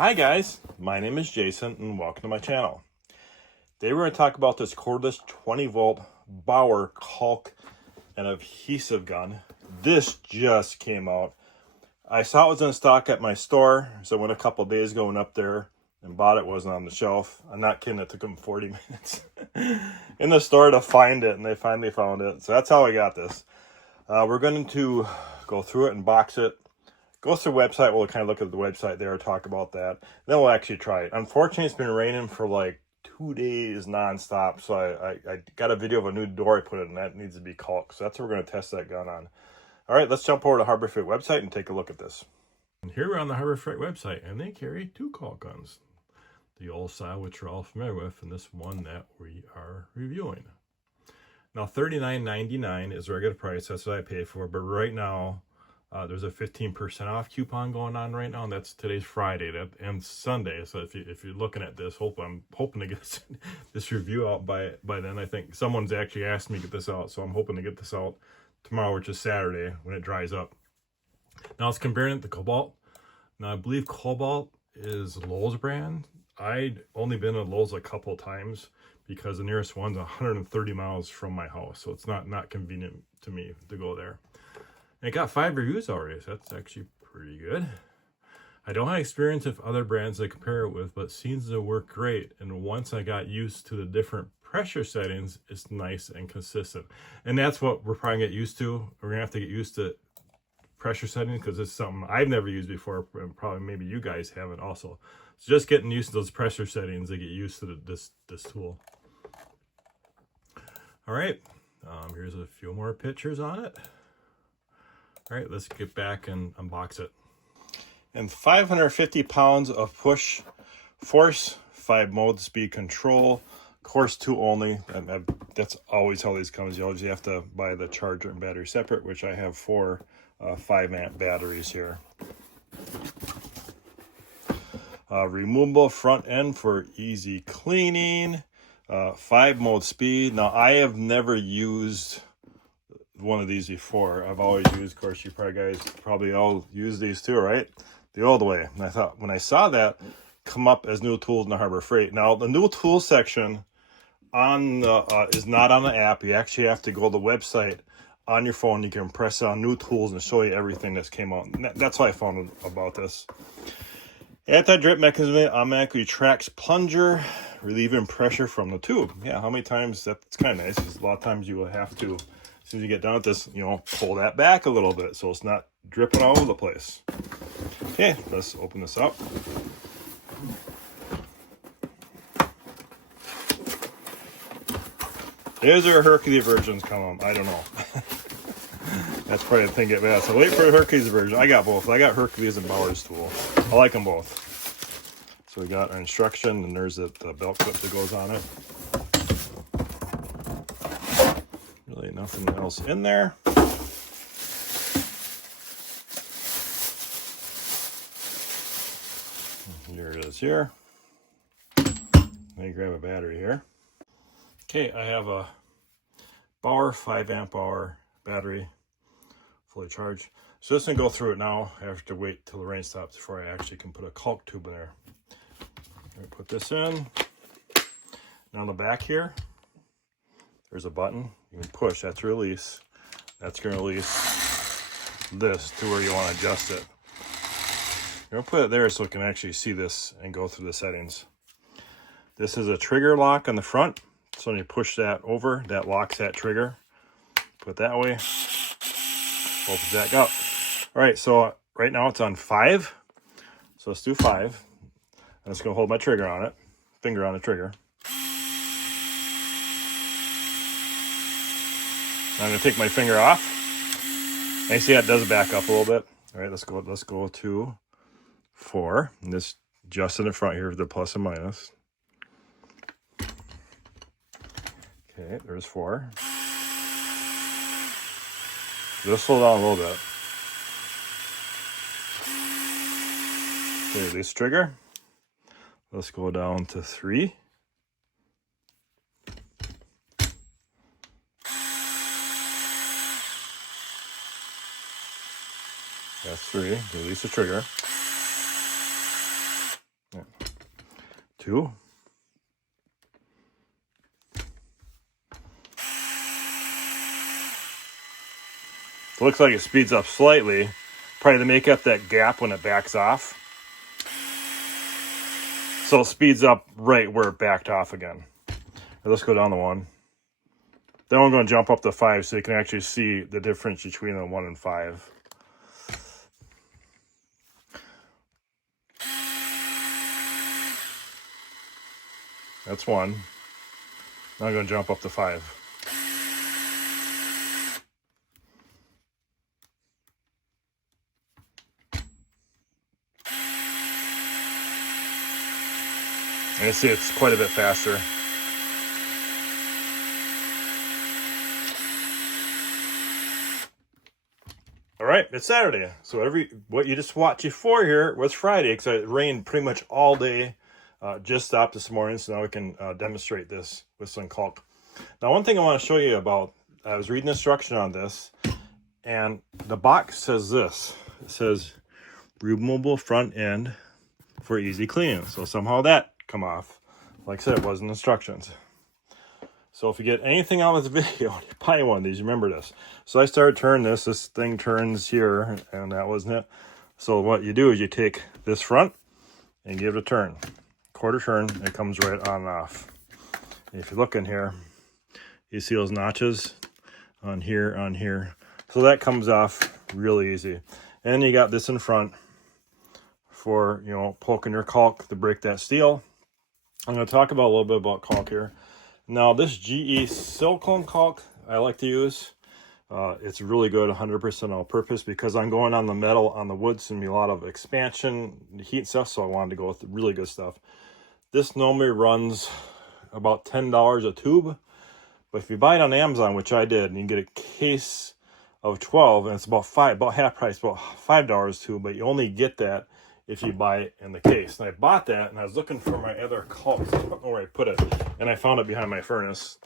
Hi guys, my name is Jason and welcome to my channel. Today we're going to talk about this cordless 20 volt BAUER Caulk and Adhesive Gun. This just came out. I saw it was in stock at my store, so I went a couple days ago, went up there and bought it. It wasn't on the shelf. I'm not kidding, it took them 40 minutes in the store to find it, and they finally found it. So that's how I got this. We're going to go through it and box it. Go to the website, we'll kind of look at the website there, talk about that. Then we'll actually try it. Unfortunately, it's been raining for like 2 days nonstop, so I got a video of a new door I put in, and that needs to be caulked. So that's what we're going to test that gun on. All right, let's jump over to Harbor Freight website and take a look at this. And here we're on the Harbor Freight website, and they carry 2 caulk guns. The old style, which we're all familiar with, and this one that we are reviewing. Now, $39.99 is regular price. That's what I pay for, but right now, there's a 15% off coupon going on right now, and that's today's Friday and Sunday. So if you're looking at this, I'm hoping to get this review out by then. I think someone's actually asked me to get this out, so I'm hoping to get this out tomorrow, which is Saturday, when it dries up. Now it's comparing it to Cobalt. Now I believe Cobalt is Lowe's brand. I'd only been at Lowe's a couple of times because the nearest one's 130 miles from my house, so it's not convenient to me to go there. It got 5 reviews already, so that's actually pretty good. I don't have experience with other brands to compare it with, but it seems to work great. And once I got used to the different pressure settings, it's nice and consistent. And that's what we're probably get used to. We're gonna have to get used to pressure settings because it's something I've never used before, and probably maybe you guys haven't also. So just getting used to those pressure settings to get used to this tool. All right, here's a few more pictures on it. All right, let's get back and unbox it. And 550 pounds of push force, 5 mode speed control, course 2 only. That's always how these come. You always have to buy the charger and battery separate, which I have 4 5-amp batteries here. Removable front end for easy cleaning. 5 mode speed. Now I have never used one of these before. I've always used, of course, you guys probably all use these too, right? The old way. And I thought when I saw that come up as new tools in the Harbor Freight. Now the new tool section on the is not on the app. You actually have to go to the website on your phone. You can press on new tools and show you everything that's came out. And that's what I found about this. Anti-drip mechanism automatically tracks plunger, relieving pressure from the tube. Yeah, how many times? That's kind of nice because a lot of times you will have to, as soon as you get done with this, pull that back a little bit so it's not dripping all over the place. Okay, let's open this up. There's our Hercules versions coming. I don't know. That's probably the thing get bad. So wait for the Hercules version. I got both. I got Hercules and BAUER's tool. I like them both. So we got an instruction, and there's the belt clip that goes on it. Really nothing else in there. Here it is here. Let me grab a battery here. Okay, I have a BAUER 5-amp hour battery, fully charged. So just gonna go through it now. I have to wait till the rain stops before I actually can put a caulk tube in there. I'm gonna put this in. Now on the back here, there's a button. You can push, that's release. That's gonna release this to where you wanna adjust it. You're gonna put it there so it can actually see this and go through the settings. This is a trigger lock on the front. So when you push that over, that locks that trigger. Put it that way, opens that up. All right, so right now it's on 5. So let's do 5. I'm just gonna hold my trigger on it, finger on the trigger. I'm gonna take my finger off. And you see that does back up a little bit. All right, let's go to 4. And this just in the front here, the plus and minus. Okay, there's 4. Just slow down a little bit. Okay, release trigger. Let's go down to 3. That's 3. Release the trigger. 2. It looks like it speeds up slightly, probably to make up that gap when it backs off. So it speeds up right where it backed off again. Let's go down to 1. Then I'm going to jump up to 5 so you can actually see the difference between the 1 and 5. That's 1. Now I'm going to jump up to 5. And you see it's quite a bit faster. All right, it's Saturday. So what you just watched before here was Friday, because it rained pretty much all day. Just stopped this morning, so now we can demonstrate this with some caulk. Now, one thing I want to show you about, I was reading the instruction on this, and the box says this. It says, removable front end for easy cleaning. So somehow that come off. Like I said, it wasn't instructions. So if you get anything out of this video, you buy one of these, remember this. So I started turning this thing turns here, and that wasn't it. So what you do is you take this front and give it a turn. Quarter turn, it comes right on and off. And if you look in here, you see those notches on here. So that comes off really easy. And you got this in front for, you know, poking your caulk to break that steel. I'm going to talk about a little bit about caulk here. Now, this GE silicone caulk I like to use. It's really good, 100% all-purpose, because I'm going on the metal, on the wood. It's going to be a lot of expansion, heat and stuff, so I wanted to go with really good stuff. This normally runs about $10 a tube, but if you buy it on Amazon, which I did, and you get a case of 12, and it's about half price, about $5 a tube, but you only get that if you buy it in the case. And I bought that, and I was looking for my other caulk. I don't know where I put it, and I found it behind my furnace,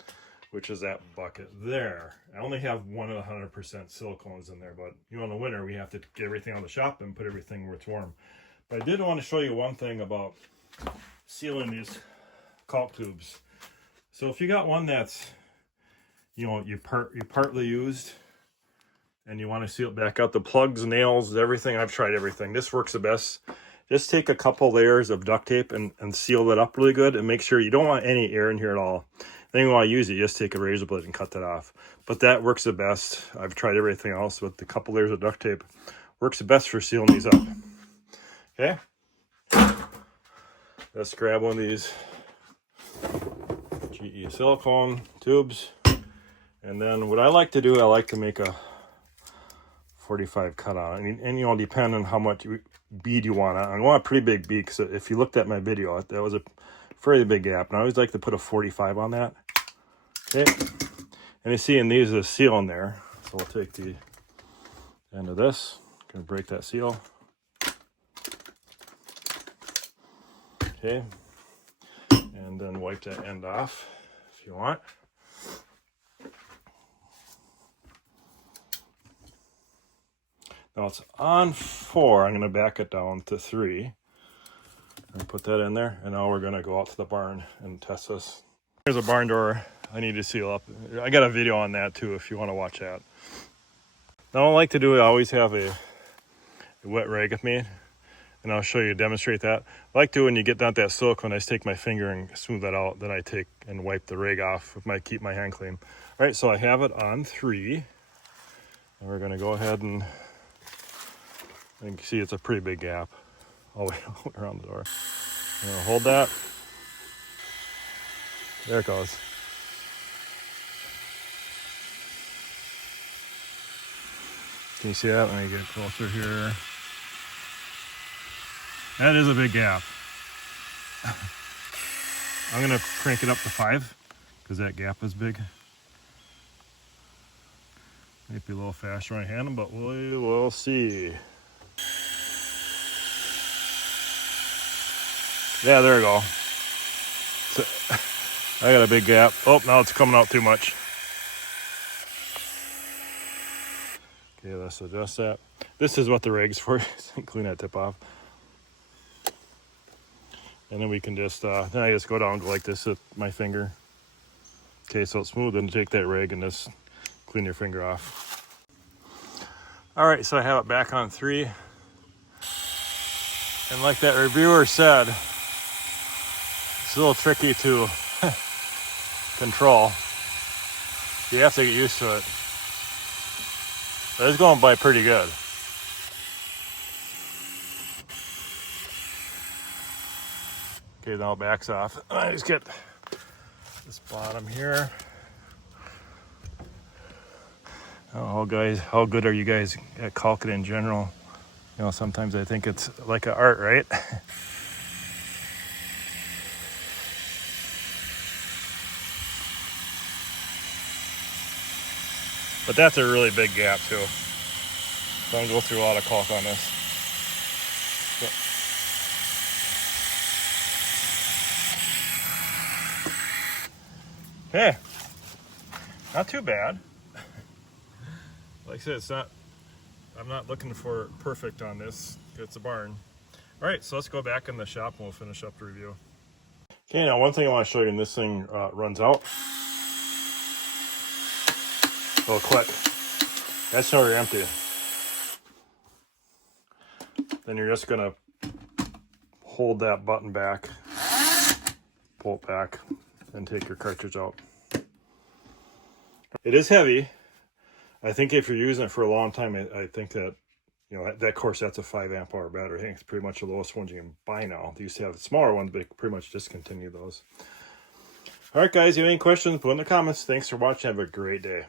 which is that bucket there. I only have one of the 100% silicones in there, but you know, in the winter, we have to get everything out of the shop and put everything where it's warm. But I did want to show you one thing about sealing these caulk tubes. So if you got one that's, you know, you partly used, and you want to seal it back out, the plugs, nails, everything, I've tried everything. This works the best. Just take a couple layers of duct tape and seal that up really good, and make sure you don't want any air in here at all. Then you want to use it, just take a razor blade and cut that off. But that works the best. I've tried everything else, but the couple layers of duct tape works the best for sealing these up. Okay? Let's grab one of these GE silicone tubes. And then what I like to do, I like to make a 45 cut on it. And you know, depending on how much bead you want. I want a pretty big bead, because if you looked at my video, that was a fairly big gap. And I always like to put a 45 on that. Okay. And you see in these, there's a seal in there. So we'll take the end of this. Gonna break that seal. Okay. And then wipe that end off if you want. Now it's on 4. I'm going to back it down to 3 and put that in there. And now we're going to go out to the barn and test this. Here's a barn door I need to seal up. I got a video on that too if you want to watch that. Now what I like to do, I always have a wet rag with me, and I'll show you, demonstrate that. I like to, when you get down that silicone, I just take my finger and smooth that out. Then I take and wipe the rag off with keep my hand clean. All right, so I have it on 3. And we're going to go ahead and you can see it's a pretty big gap all the way around the door. I'm going to hold that. There it goes. Can you see that? Let me get closer here. That is a big gap. I'm going to crank it up to 5 because that gap is big. Might be a little faster on my hand, but we will see. Yeah, there we go. So, I got a big gap. Oh, now it's coming out too much. Okay, let's adjust that. This is what the rag's for. Clean that tip off. And then we can just, then I just go down like this with my finger. Okay, so it's smooth, and take that rag and just clean your finger off. All right, so I have it back on 3. And like that reviewer said, it's a little tricky to control. You have to get used to it. But it's going by pretty good. Okay, now it backs off. I just get this bottom here. Oh, guys, how good are you guys at caulking in general? You know, sometimes I think it's like an art, right? But that's a really big gap too. So I'm gonna go through a lot of caulk on this. Hey, not too bad. Like I said, it's not, I'm not looking for perfect on this. It's a barn. All right, so let's go back in the shop and we'll finish up the review. Okay, now one thing I want to show you, and this thing runs out. It'll click. That's how you're empty. Then you're just gonna hold that button back, pull it back, and take your cartridge out. It is heavy. I think if you're using it for a long time, I think that, you know, that, of course, that's a 5 amp hour battery. I think it's pretty much the lowest ones you can buy now. They used to have smaller ones, but pretty much discontinued those. All right, guys, if you have any questions, put in the comments. Thanks for watching. Have a great day.